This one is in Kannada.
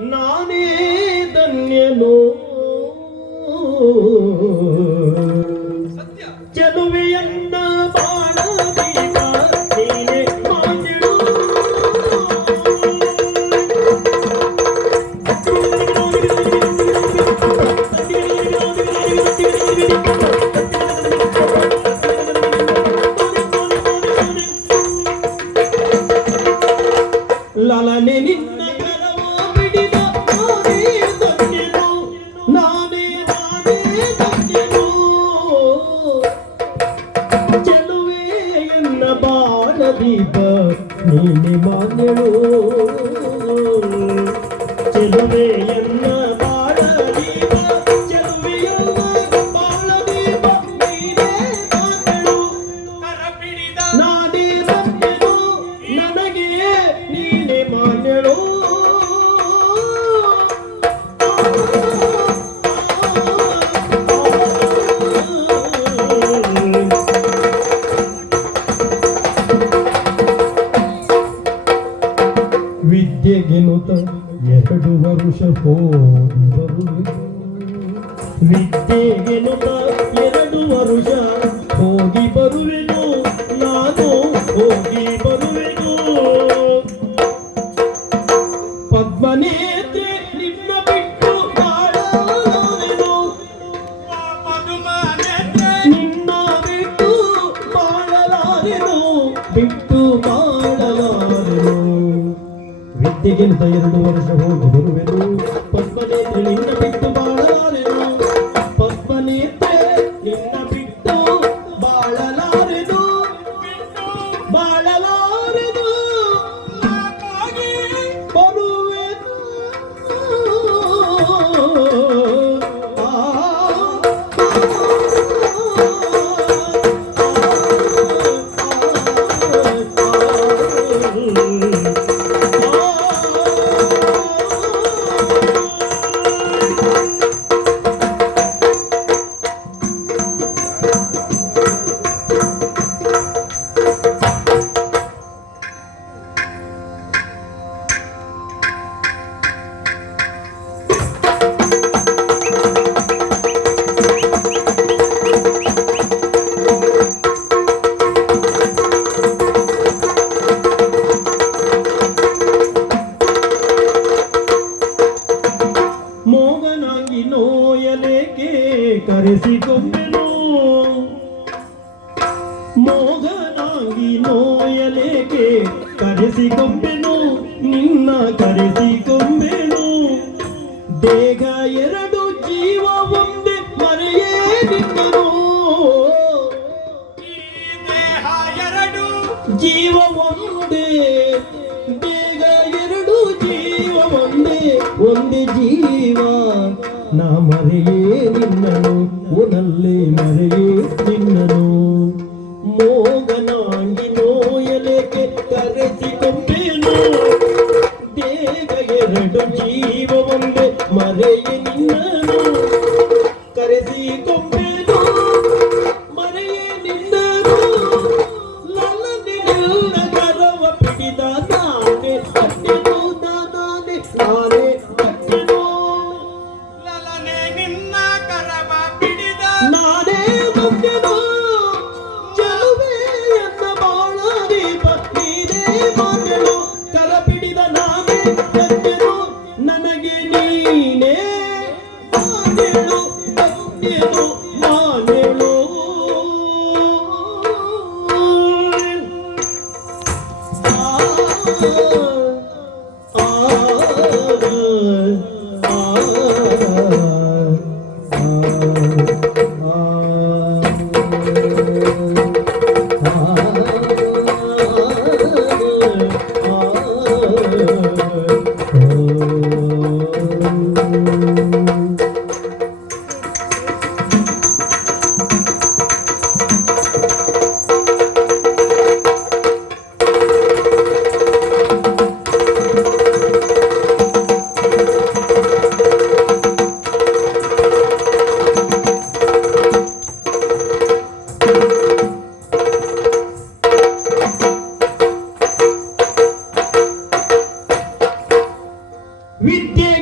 ನಾನೇ ಧನ್ಯನು ಚೆಲುವೆಯನ್ನ ಬಾಳ ದೀಪ ನೀನೆ ಮಾತಿಡು ಲಲನೆ ನಿನ್ನ ಕರವ ಬಿಡಿದ ನಾನೇ ಧನ್ಯನು ನಾನೇ ಧನ್ಯನು ಚೆಲುವೆಯನ್ನ ಬಾಳ ದೀಪ ನೀನೆ ಮಾನ್ಯಳು ಚೆಲುವೆಯನ್ನ ಬಾಳ ದೀಪ ಚೆಲುವೆಯನ್ನ ಬಾಳ ದೀಪ ನೀನೆ ಮಾನ್ಯಳು ಕರ ಬಿಡಿದ ನಾನೇ ಧನ್ಯನು ನನಗೆ ನೀನೆ ಮಾನ್ಯಳು ವಿದ್ಯೆಗೆನುತ 2 ವರುಷ ಹೋಗಿ ಬರುವೆ ವಿದ್ಯೆಗೆನುತ 2 ವರುಷ ಹೋಗಿ ಬರುವೆನು ನಾನು ಹೋಗಿ ಬರುವೆನು ಪದ್ಮನೇತ್ರೆ ನಿನ್ನ ಬಿಟ್ಟು ಬಾಳಲಾರೆನು ನಿನ್ನ ಬಿಟ್ಟು ಬಾಳಲಾರೆನು ಬಿಟ್ಟು ಬಾಳಲಾರೆನು ವಿದ್ಯೆಗಿಂತ 2 ವರ್ಷ ಹೋಗಿ ಬರುವೆನು ಪದ್ಮನೇತ್ರೆ ನಿನ್ನ ಬಿಟ್ಟು ಬಾಳಲಾರೆನು ಪದ್ಮನೇತ್ರೆ ನಿನ್ನ ಬಿಟ್ಟು ಬಾಳಲಾರೆನು ಬಾಳಲಾರೆನು ಬರುವೆನು ಮೋಗನಾಗಿ ನೋಯಲೇಕೆ ಕರೆಸಿಕೊಂಡೆನು ಮೋಗನಾಗಿ ನೋಯಲೇಕೆ ಕರೆಸಿಕೊಂಡೆನು ನಿನ್ನ ಕರೆಸಿಕೊಂಡೆನು ದೇಹ 2 ಜೀವ ಒಂದೇ ಮರೆಯೇ ನಿನ್ನನು ದೇಹ 2 ಜೀವ ಒಂದೇ ದೇಹ 2 ಜೀವ ಒಂದೇ ಜೀವ ನಾ ಮರೆಯೇ ನಿನ್ನನು ಓನಲ್ಲೇ ಮರೆಯೇ ನಿನ್ನನು ಮೋಗನಾಗಿ ನೋಯಲೇಕೆ ಕರೆಸಿಕೊಂಡೆನು ದೇಹ 2 ಜೀವ ಒಂದೇ ಮರೆಯೇ ನಿನ್ನನು ಕರೆಸಿಕೊಂಡೆನು ಮರೆಯೇ ನಿನ್ನನು ಲಲನೆ ನಿನ್ನ ಕರವ ಬಿಡಿದ ನಾನೇ ಧನ್ಯನು ನಾನೇ ಧನ್ಯನು ಲಲನೆ ನಿನ್ನ ಕರವ ಬಿಡಿದ ನಾನೇ ಧನ್ಯನು ಚೆಲುವೆಯನ್ನ ಬಾಳ ದೀಪ ನೀನೇ ಮಾನ್ಯಳು ಕರ ಬಿಡಿದ ನಾನೇ ಧನ್ಯನು ನನಗೆ ನೀನೇ ವಿದ್ಯೆ